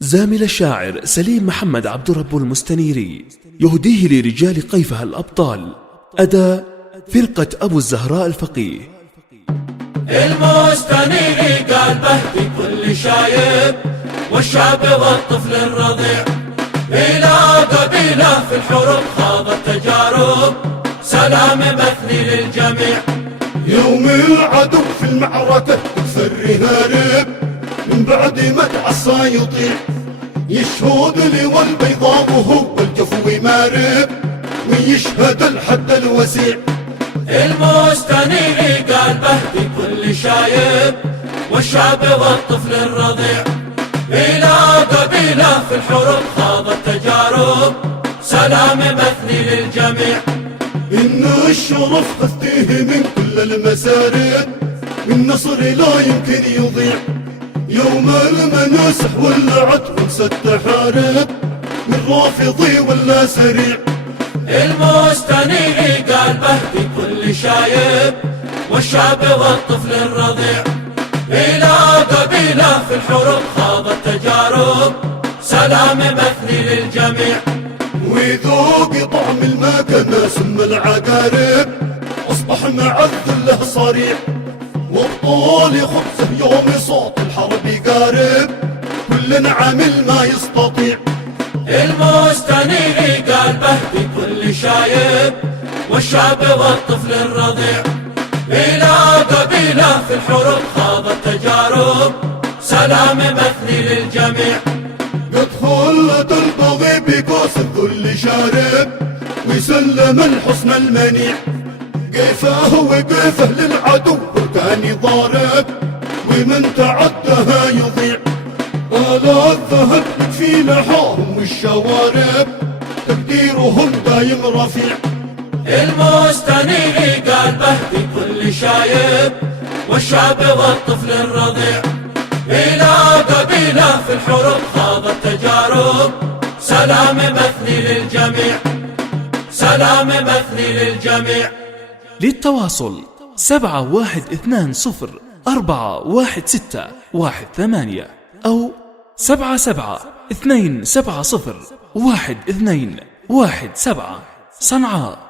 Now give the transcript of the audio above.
زامل الشاعر سليم محمد عبد رب المستنيري يهديه لرجال قيفها الأبطال أداء فرقة أبو الزهراء الفقيه. المستنيري قال بهدي كل شايب والشاب والطفل الرضيع، إلى قبيلة في الحروب خاضت تجارب، سلام مثني للجميع. يوم العدو في المعركة تفري هارب، من بعد ما تعصى يطيع، يشهد لي والبيضاء وهو الجفو مارب، ويشهد الحد الوسيع. المستنيري قال بهدي كل شايب والشاب والطفل الرضيع، إلى قبيلة في الحروب خاضت تجارب، سلام مثني للجميع. إن الشرف خذتيه من كل المسارب، والنصر لا يمكن يضيع، يوم المناسح ولعت ونست تحارب، من رافضي ولا سريع. المستنيري قال بهدي كل شايب والشاب والطفل الرضيع، إلى قبيلة في الحروب خاضت تجارب، سلام مثني للجميع. وذوق طعم الماء كما سم العقارب، أصبح مع الذله صريع، وابطال خبزه يوم صوت الحرب قارب، كل عامل ما يستطيع. المستنيري قال بهدي كل شايب والشاب والطفل الرضيع، إلى قبيلة في الحروب خاضت تجارب، سلام مثني للجميع. قد خلت البغي بقوس الذل شارب، ويسلم الحصن المنيع، قيفه وقيفه للعدو بركاني ضارب، ومن تعدها يضيع. آلا الذهب في لحاهم والشوارب، تقديرهم دايم رفيع. المستنيري قال بهدي كل شايب والشاب والطفل الرضيع، إلى قبيلة في الحروب خاضت تجارب، سلام مثني للجميع، سلام مثني للجميع. للتواصل 7120416118 أو 7727011217 صنعاء.